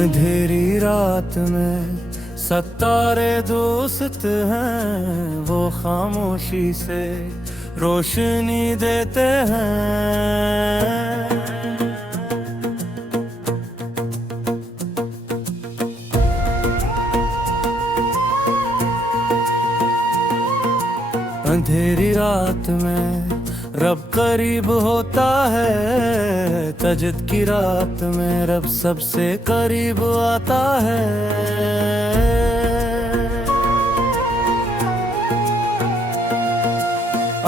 अंधेरी रात में सितारे दोस्त हैं, वो खामोशी से रोशनी देते हैं। अंधेरी रात में रब करीब होता है, तजद की रात में रब सबसे करीब आता है।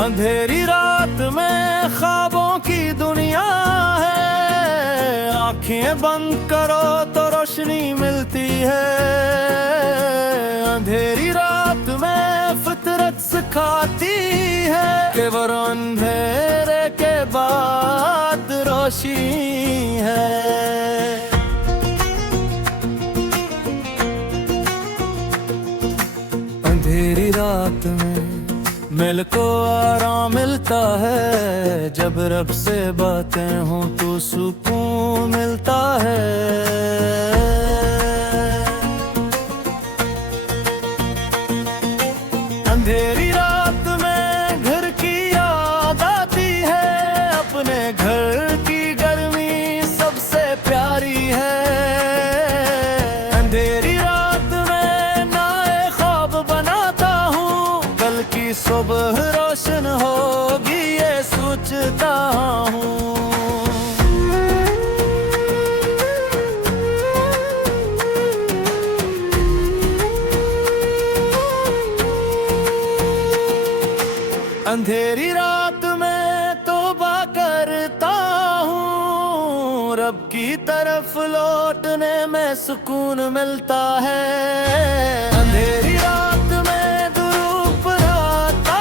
अंधेरी रात में ख्वाबों की दुनिया है, आंखें बंद करो तो रोशनी मिलती है। अंधेरी रात में फितरत सिखाती है कि वो अंधेरे के बाद रोशनी है। अंधेरी रात में दिल को आराम मिलता है, जब रब से बातें हों तो सुकून मिलता है। अंधेरी रात में घर की याद आती है, अपने घर की गर्मी सबसे प्यारी है। अंधेरी रात में नए ख्वाब बनाता हूँ, कल की सुबह रोशन होगी ये सोचता हूँ। अंधेरी रात में तौबा करता हूँ, रब की तरफ लौटने में सुकून मिलता है। अंधेरी रात में दुरूद पढ़ता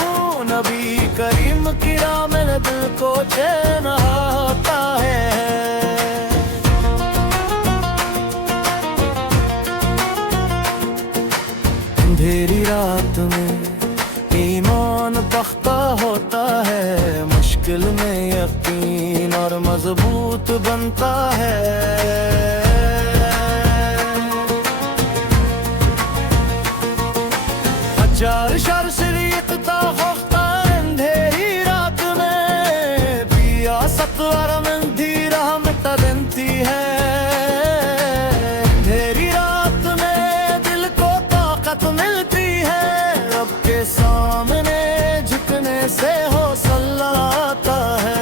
हूँ, नबी करीम की राह में दिल को चैन आता है। अंधेरी रात में ईमान पख्ता होता है, मुश्किल में यकीन और मजबूत बनता है। हजार शर शरीयत ता खोफ्ता अंधेरी रात में, पिया सतवार में धीरा मिटा देती है। अंधेरी रात में दिल को ताकत मिलती है, रब के सामने झुकने से हौसला आता है।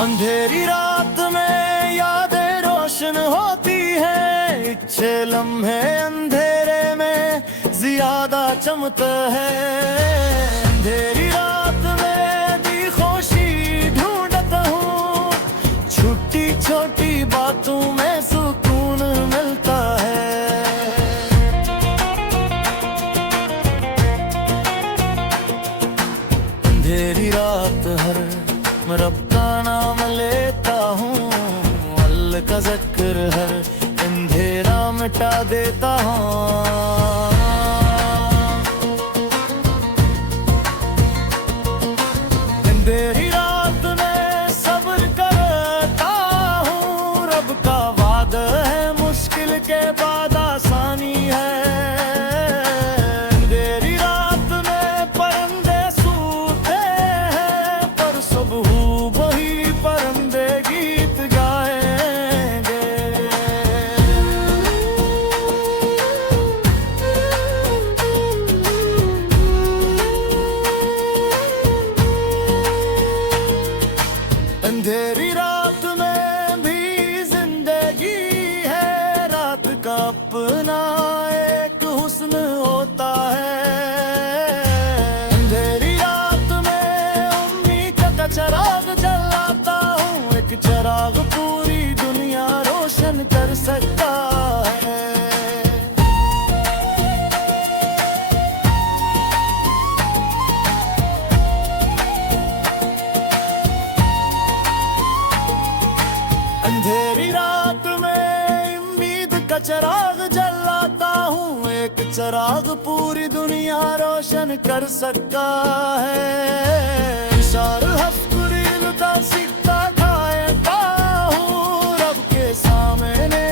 अंधेरी रात में यादें रोशन होती है, अच्छे लम्हे अंधेरे में ज्यादा चमकते हैं। अंधेरी रात में दी खुशी ढूंढता हूँ, छोटी छोटी बातों में सुकून मिलता है। अंधेरी रात हर मैं रब का नाम लेता हूँ, अल्लाह का जिक्र हर अंधेरा मिटा देता हूँ। अंधेरी रात में सब्र करता हूँ, रब का वादा है मुश्किल के बाद आसानी है। अंधेरी रात में परिंदे सूते हैं, पर सुबह वही परिंदे गीत गाएंगे। अंधेरी रात में भी जिंदगी है, रात का अपना एक हुस्न होता है। अंधेरी रात में उम्मीद का चिराग जलाता हूँ, एक चिराग पूरी दुनिया रोशन कर सकता है। अंधेरी रात में उम्मीद का चिराग जलाता हूँ, एक चराग पूरी दुनिया रोशन कर सकता है। इशार हफ्कुरील का सिक्का खाएगा हूँ, रब के सामने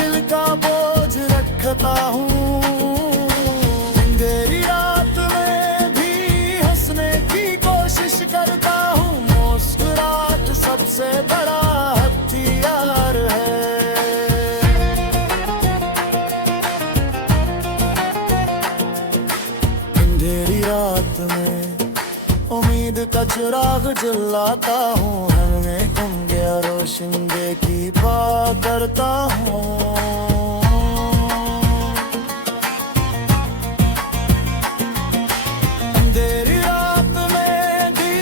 दिल का बोझ रखता हूँ। अंधेरी रात में भी हंसने की कोशिश करता हूँ, मुस्कुराहट सबसे बड़ा हथियार है। अंधेरी रात में उम्मीद का चिराग जलाता हूँ, हर गुम गया रोशनी की पा करता हूँ। अंधेरी रात में भी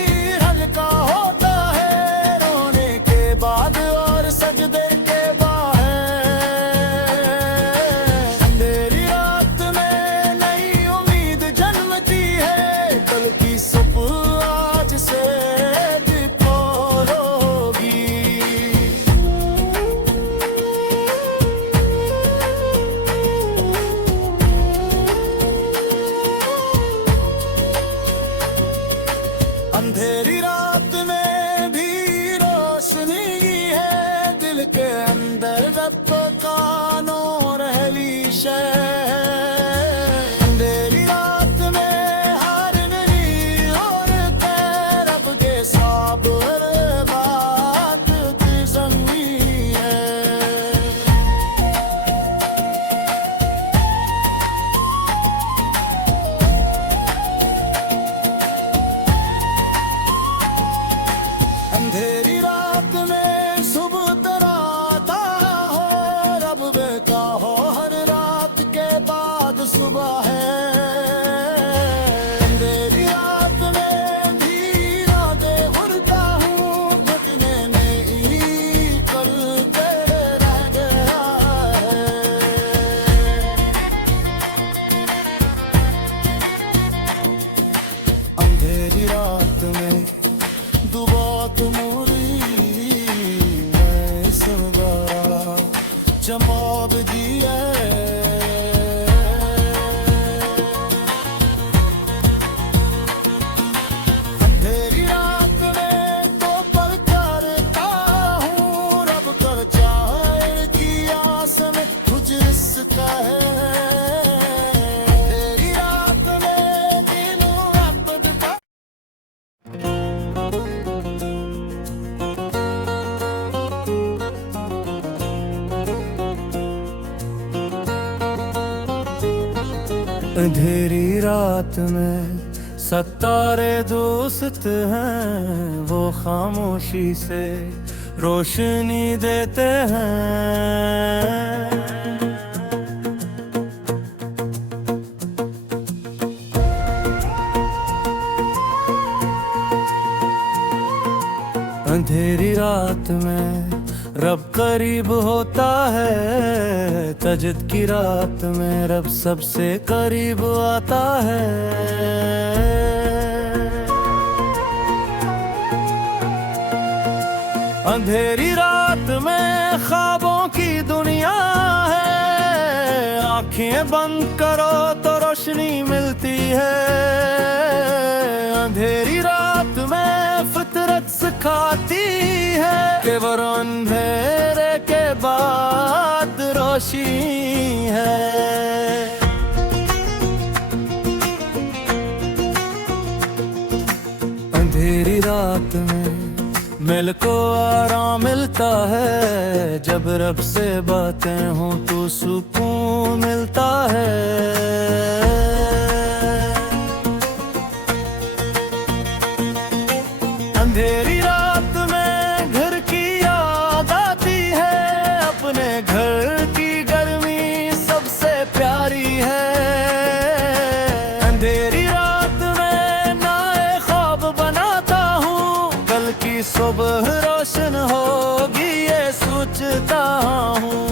हल्का होता है, रोने के बाद और सजदे के बाद। अंधेरी रात में नई उम्मीद जन्मती है, कल की सुबह आज से दीपोर होगी। अंधेरी रात में भी रोशनी है, दिल के अंदर रब का नूर है लीशे। अंधेरी रात में हर नई और रब के साबर बात की ज़मीन है। अंधेरी रात में सुबह तराता हो, रब बेका हो हर रात के बाद सुबह है। अंधेरी रात में भी रातें उड़ता हूँ, घुटने में ही कल तेरे रह गया है। अंधेरी रात में दुबात मोरी मैं सुनगा जवाब दिए। अंधेरी रात में तो पल करता हूँ, रब कर चाहे की आस में कुछ रिश्ता है। अंधेरी रात में दिनों अब्द का अंधेरी रात में सितारे दोस्त हैं, वो खामोशी से रोशनी देते हैं। अंधेरी रात में रब करीब होता है, तजद की रात में रब सबसे करीब आता है। अंधेरी रात में ख्वाबों की दुनिया है, आंखें बंद करो तो रोशनी मिलती है। अंधेरी रात में फितरत सिखाती है कि वो अंधेरे के बाद रोशनी है। अंधेरी रात में मिल को आराम मिलता है, जब रब से बातें हों तो सुकून मिलता है। अंधेरी रात में घर की याद आती है, अपने घर की गर्मी सबसे प्यारी है। अंधेरी रात में नए ख्वाब बनाता हूँ, कल की सुबह रोशन होगी ये सोचता हूँ।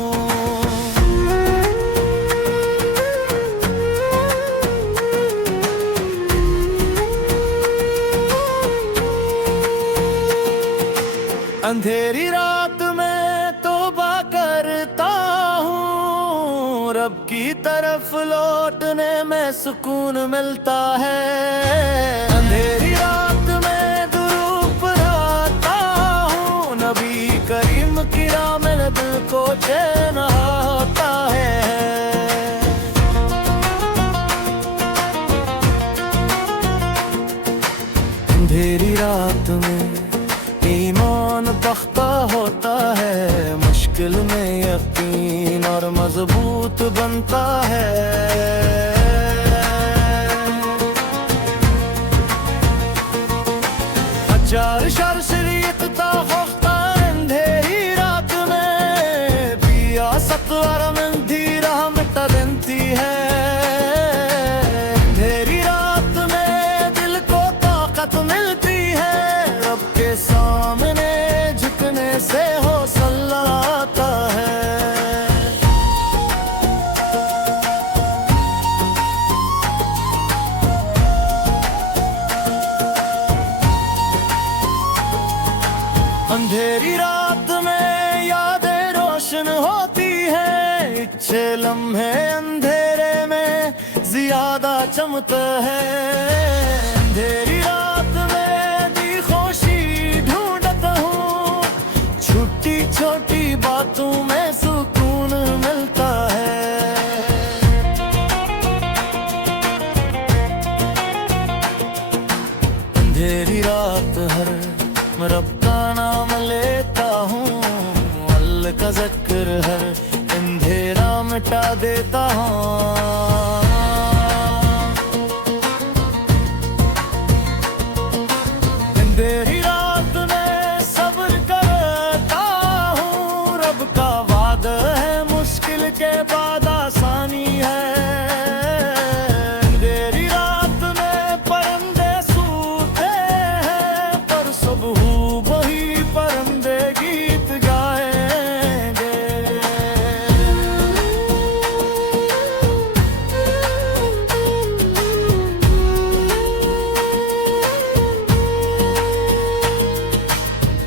अंधेरी रात में तौबा करता हूँ, रब की तरफ लौटने में सुकून मिलता है। अंधेरी रात में दुरूद पढ़ता हूँ, नबी करीम की राह में दिल को चैन आता है। अंधेरी रात में ईमान पख्ता होता है, मुश्किल में यकीन और मजबूत बनता है। हजार शर शरीयत ता होता अंधेरी रात में, पिया सतवार में धीरा मिटा देती है। अंधेरी रात में दिल को ताकत मिलती है, रब के सामने झुकने से हौसला आता है। अंधेरी रात में यादें रोशन होती है, इच्छे लम्हे अंधेरे में ज्यादा चमकते हैं। अंधेरी रात में दी खुशी ढूंढता हूँ, छोटी छोटी बातों में सुकून मिलता है। अंधेरी रात हर रब का नाम लेता हूँ, अल्लाह का जिक्र हर अंधेरा मिटा देता हूँ। अंधेरी रात में सब्र करता हूँ, रब का वादा है मुश्किल के बाद आसानी है। अंधेरी रात में परिंदे सूते हैं, पर सुबह वही परिंदे गीत गाएंगे।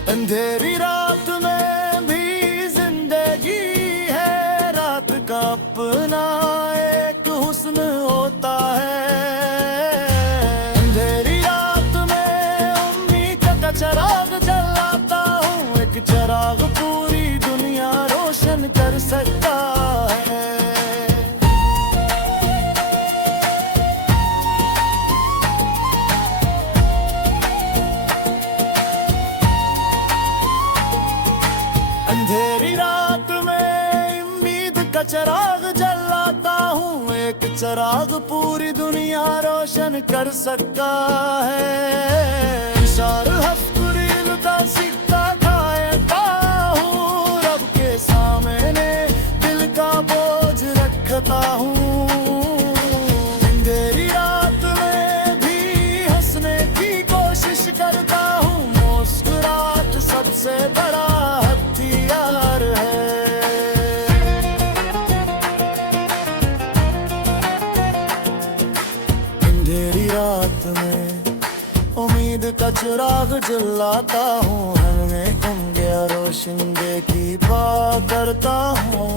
अंधेरी रात में भी जिंदगी है, रात का अपना एक हुस्न होता है। अंधेरी रात में उम्मीद का चिराग जलाता हूँ, एक चिराग पूरी दुनिया रोशन कर सकता है। अंधेरी रात में उम्मीद का चिराग जलाता हूँ, एक चिराग पूरी दुनिया रोशन कर सकता है। इशार हफ्तुरील का सिक्का खाएता हूँ, रब के सामने दिल का बोझ रखता हूँ। अंधेरी रात में भी हंसने की कोशिश करता हूँ, मुस्कुराहट सबसे बड़ा हथियार है। अंधेरी रात में उम्मीद का चिराग जलाता हूँ, हमें गुम गया रोशनी की बात करता हूँ।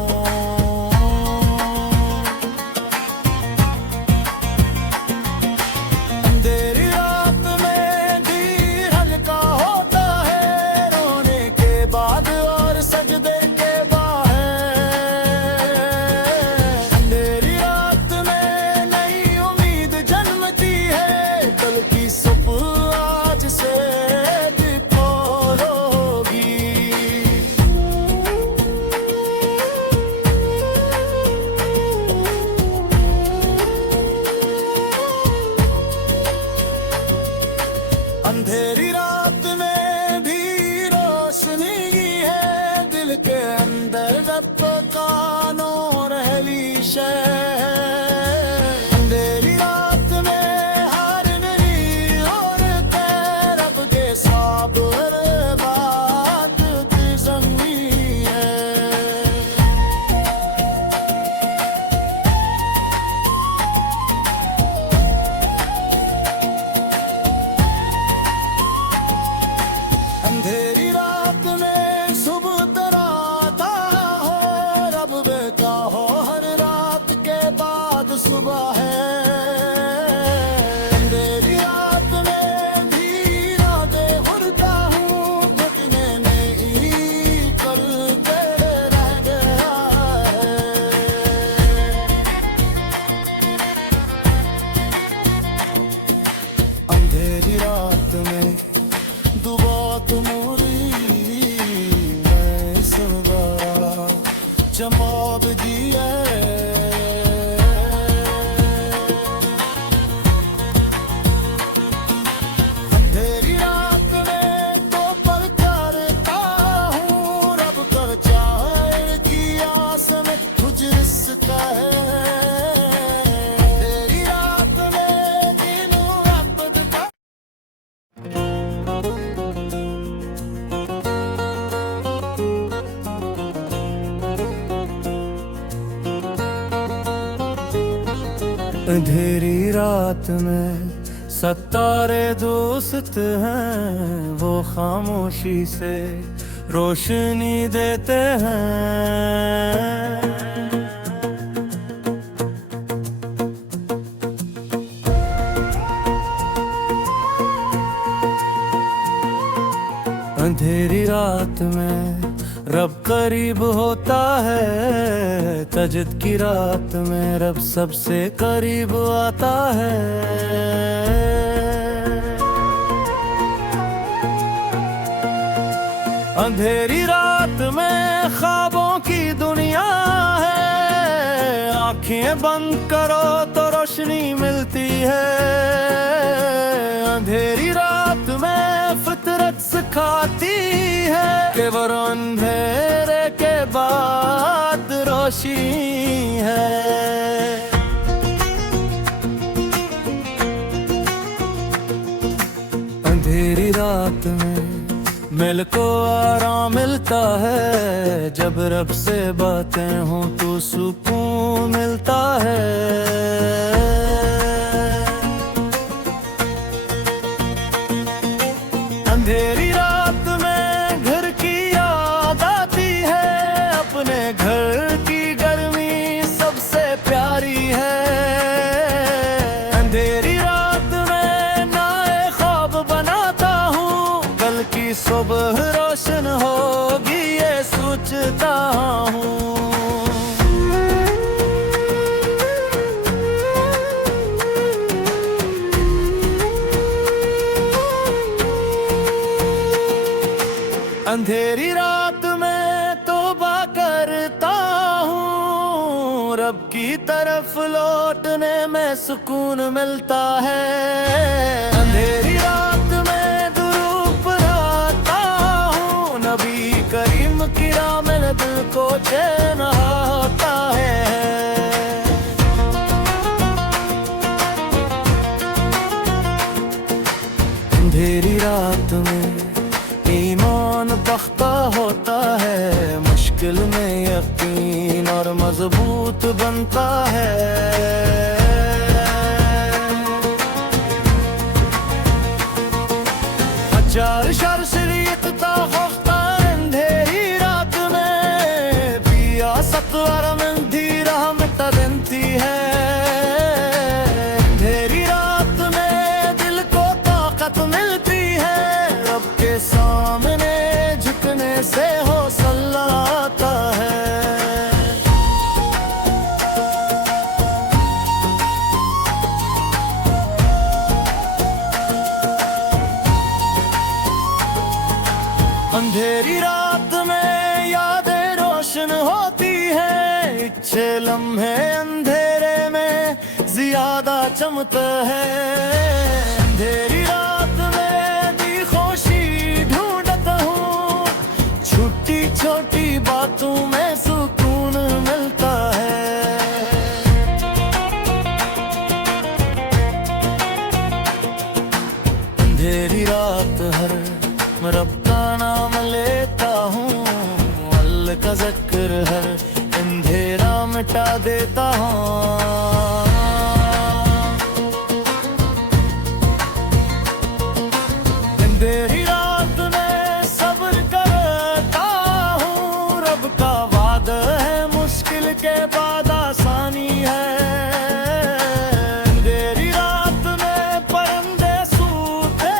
अंधेरी रात में दिल हल्का होता है, रोने के बाद और सजदे के बाद। अंधेरी रात में नई उम्मीद जन्मती है, कल की सुबह आज से दिखोर होगी। अंधेरी रात में भी रोशनी है, दिल के अंदर रब का नूर रहलीश है। अंधेरी रात में हर नई और रब के साबर बात की ज़मीन है। रात में दुआ तुम्हारी मैं इस बार जमाब दिया अंधेरी रात में तो पर करता हूँ रब कर चाहे की आस में कुछ रिश्ता है तेरी रात में दिनों अब्द का अंधेरी रात में सितारे दोस्त हैं वो खामोशी से रोशनी देते हैं अंधेरी रात में रब करीब होता है तजद की रात में रब सबसे करीब आता है अंधेरी रात में ख्वाबों की दुनिया है आंखें बंद करो तो रोशनी मिलती है अंधेरी रात में फितरत सिखाती है कि वो अंधेरे के बाद रोशनी है अंधेरी रात में मिल को आराम मिलता है जब रब से बातें हों तो सुकून मिलता है अंधेरी रात में घर की याद आती है अपने घर की गर्मी सबसे प्यारी है अंधेरी रात में नए ख्वाब बनाता हूँ कल की सुबह रोशन होगी ये सोचता हूँ अंधेरी रात में तौबा करता हूँ रब की तरफ लौटने में सुकून मिलता है अंधेरी रात में दुरूद पढ़ता हूँ नबी करीम की राह में दिल को चैन आता है अंधेरी रात में ईमान पख्ता होता है मुश्किल में यकीन और मजबूत बनता है हजार शर शरीयत ता होता अंधेरी रात में पिया सतवार में धीरा मिटा देती है अंधेरी रात में दिल को ताकत मिलती है रब के सामने झुकने से हौसला आता है अंधेरी रात में यादें रोशन होती है इच्छे लम्हे अंधेरे में ज्यादा चमकता है अंधेरी रात में भी खुशी ढूंढता हूँ छोटी छोटी बातों में सुकून मिलता है अंधेरी रात हर रब का नाम लेता हूँ अल्लाह का जिक्र हर अंधेरा मिटा देता हूँ अंधेरी रात में सब्र करता हूँ रब का वादा है मुश्किल के बाद आसानी है अंधेरी रात में परिंदे सूते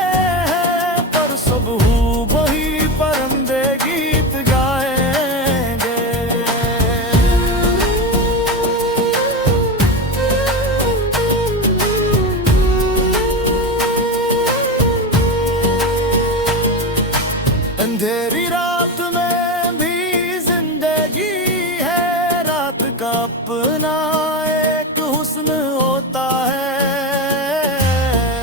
हैं पर सुबह वही परिंदे गीत गाएंगे अंधेरी रात में भी जिंदगी है, रात का अपना एक हुस्न होता है।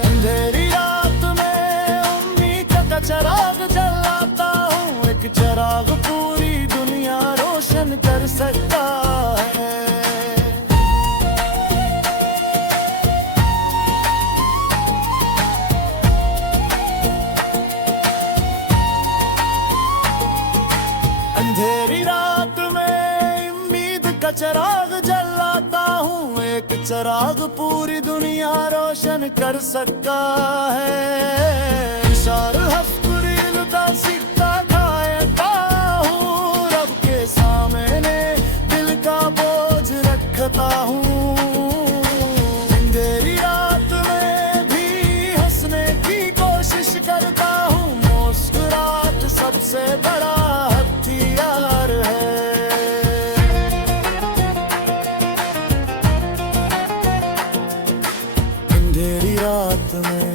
अंधेरी रात में उम्मीद का चिराग जलाता हूँ, एक चिराग पूरी दुनिया रोशन कर सकता है। अंधेरी रात में उम्मीद का चिराग जलाता हूँ, एक चिराग पूरी दुनिया रोशन कर सकता है। इशार हफ्तुरील का सिक्का खाएता हूँ, रब के सामने दिल का बोझ रखता हूँ। अंधेरी रात में भी हंसने की कोशिश करता हूँ, मुस्कुराहट सबसे बड़ा हथियार है। अंधेरी रात में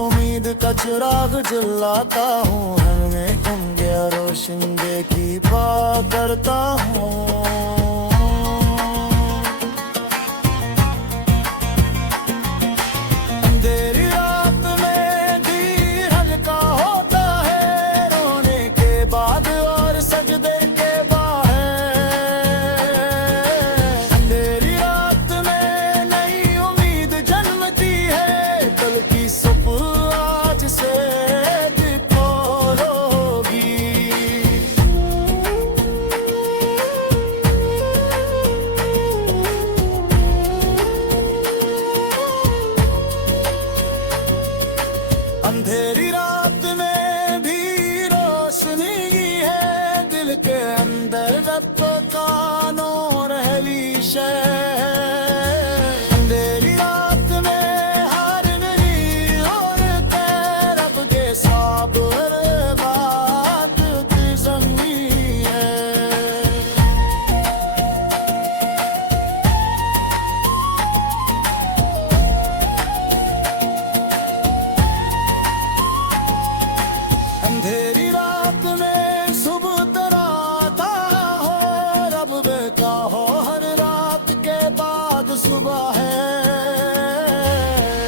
उम्मीद का चिराग जलाता हूँ, हर में गुम गया रोशनी की पा करता हूँ। अंधेरी रात में दिल हल्का होता है, रोने के बाद और सजदे के बाद। अंधेरी रात में नई उम्मीद जन्मती है, कल की सुबह आज से दिखोगी। अंधेरी रात में भी रोशनी है, दिल के अंदर रब का नूर है शहर। अंधेरी रात में हार नहीं और रब के साबर बात की ज़मीन है। अंधेरी रात में सुबह तराता हो, रब बेटा हो हर रात के बाद सुबह है।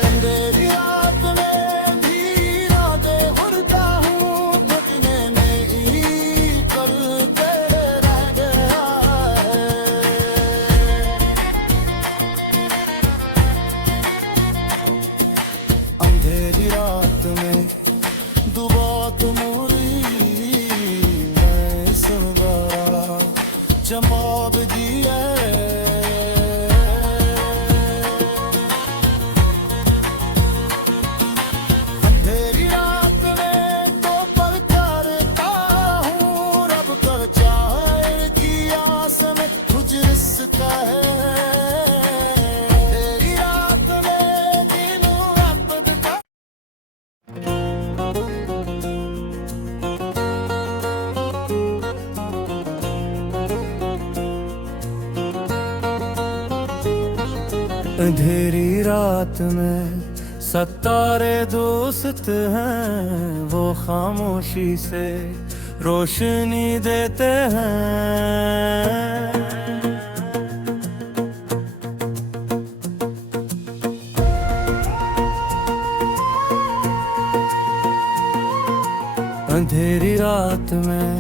अंधेरी रात में भी रातें उड़ता हूँ, घुटने में ही कल के रह गया है। अंधेरी रात में दुआ तुम्हारी मैं सुबह जमाब दिए। अंधेरी रात में तो पर करता हूँ, रब कर चाहे की आस में कुछ रिश्ता है। तेरी रात में दिनों अब्द का अंधेरी रात में सितारे दोस्त हैं, वो खामोशी से रोशनी देते हैं। अंधेरी रात में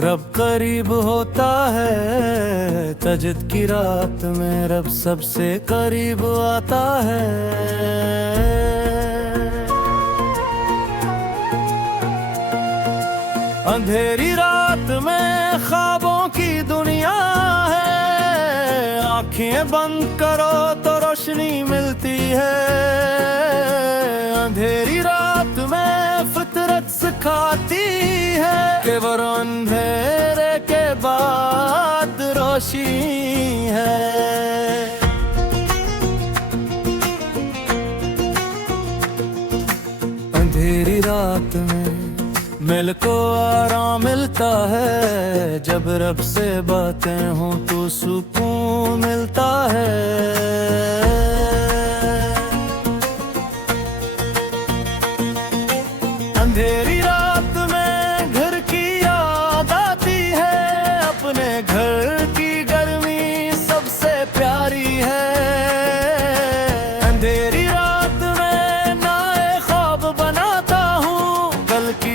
रब करीब होता है, तजद की रात में रब सबसे करीब आता है। अंधेरी रात में ख्वाबों की दुनिया है, आंखें बंद करो तो रोशनी मिलती है। अंधेरी रात में फितरत सिखाती है कि वो अंधेरे के बाद रोशनी है। अंधेरी रात में मिल को आराम मिलता है, जब रब से बातें हों तो सुकून मिलता है। अंधेरी रात में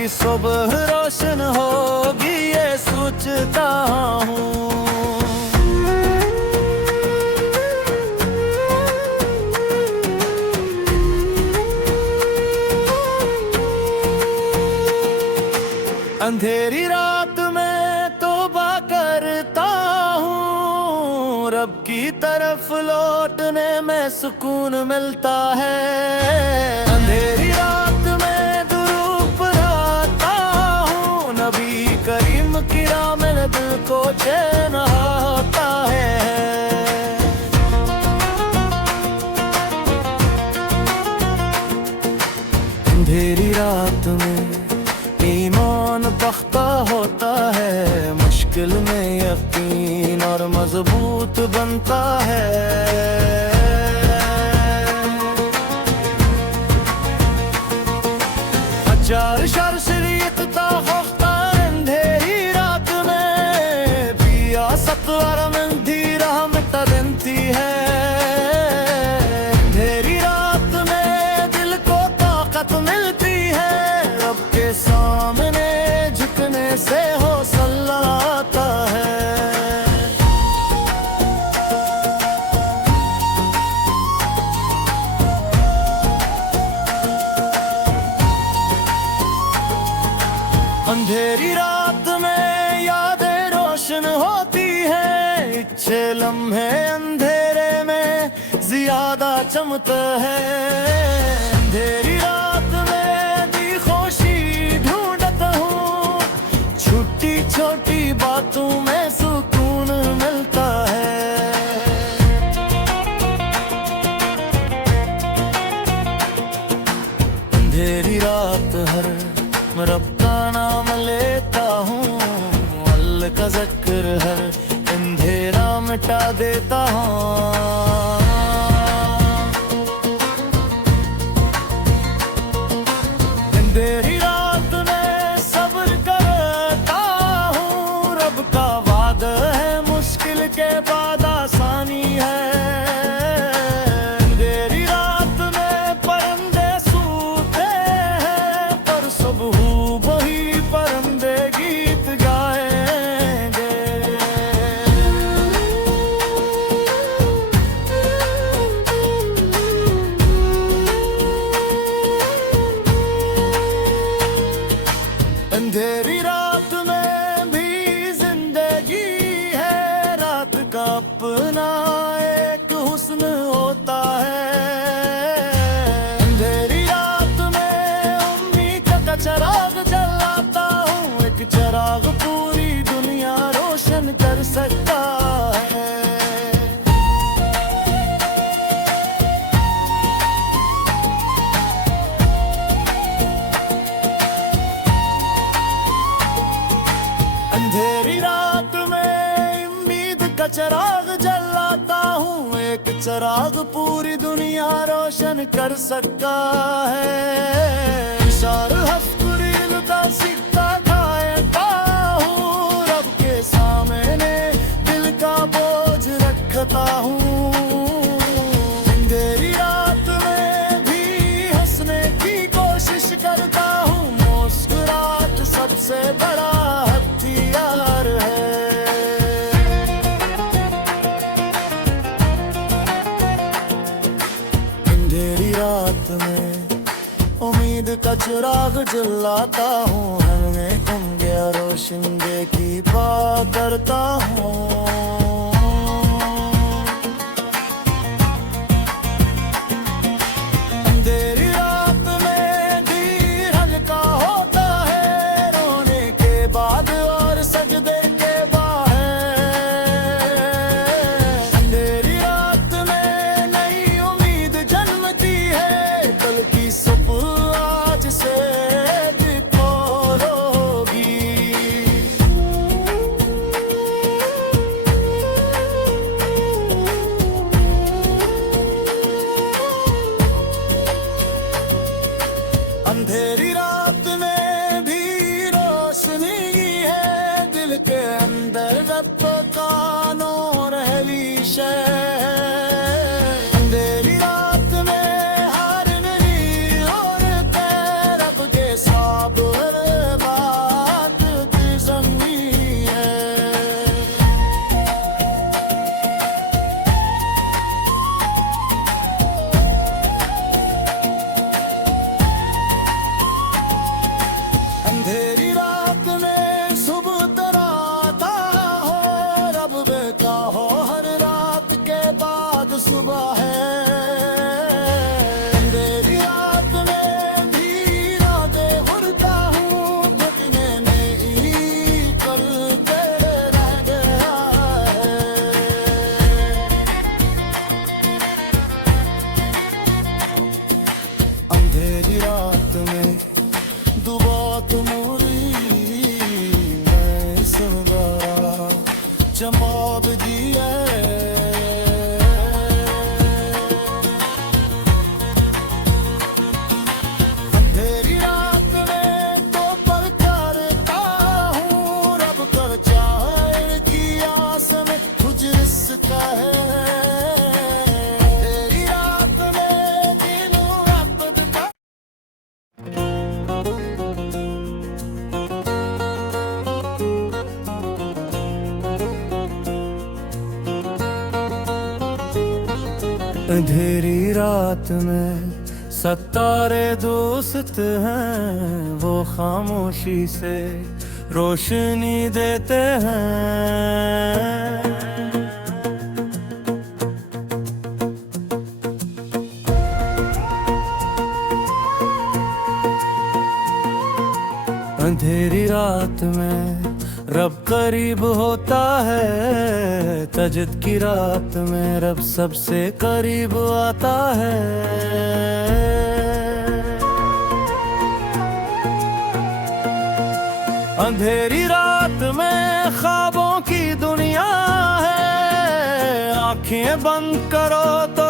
सुबह रोशन होगी ये सोचता हूँ। अंधेरी रात में तौबा करता हूँ, रब की तरफ लौटने में सुकून मिलता है। अंधेरी रात में दुरूद पढ़ता हूँ, नबी करीम की राह में दिल को चैन आता है। अंधेरी रात में ईमान पख्ता होता है, मुश्किल में यकीन और मजबूत बनता है। हजार शर शरीयत ता होता अंधेरी रात में, पिया सतवार में धीरा मिटा देती है। अंधेरी रात में दिल को ताकत मिलती है, रब के सामने झुकने से हौसला आता है। अंधेरी रात में यादें रोशन होती है, अच्छे लम्हे अंधेरे में ज्यादा चमकते हैं। अंधेरी रात में दी खुशी ढूंढता हूँ, छोटी छोटी बातों में सुकून मिलता है। अंधेरी रात हर मैं रब का नाम लेता हूँ, अल्लाह का जिक्र हर अंधेरा मिटा देता हूँ। अंधेरी रात में सब्र करता हूँ, रब का वादा है मुश्किल के बाद आसानी है। अंधेरी रात में परिंदे सूते हैं, पर सुबह वही परिंदे गीत गाएंगे। अंधेरी रात में भी जिंदगी है, रात का अपना एक हुस्न होता है। अंधेरी रात में उम्मीद का चिराग जलाता हूँ, एक चिराग पूरी दुनिया रोशन कर सकता है। अंधेरी रात में उम्मीद का चिराग जलाता हूँ, एक चिराग पूरी दुनिया रोशन कर सकता है। इशार हफ्कुरील का सिक्का खाएगा हूँ, रब के सामने दिल का बोझ रखता हूँ। अंधेरी रात में भी हंसने की कोशिश करता हूँ, मुस्कुराहट सबसे बड़ा हथियार है। अंधेरी रात में उम्मीद का चिराग जलाता हूँ, हर में गुम गया रोशनी की बात करता हूँ। अंधेरी रात में दिल हल्का होता है, रोने के बाद और सजदे के बाद। अंधेरी रात में नई उम्मीद जन्मती है, कल की सुबह आज से दिखोर होगी। अंधेरी रात में भी रोशनी है, दिल के अंदर रब का नूर है अंधेरी रात में हार नहीं और रब के साबर मौत मोरी मैं सबरा चमाब दिया अंधेरी रात में तो पल करता हूँ रब कर चाहे की आस में कुछ रिश्ता है अंधेरी रात में सितारे दोस्त हैं वो खामोशी से रोशनी देते हैं अंधेरी रात में रब करीब होता है तजद की रात में रब सबसे करीब आता है अंधेरी रात में ख्वाबों की दुनिया है आंखें बंद करो तो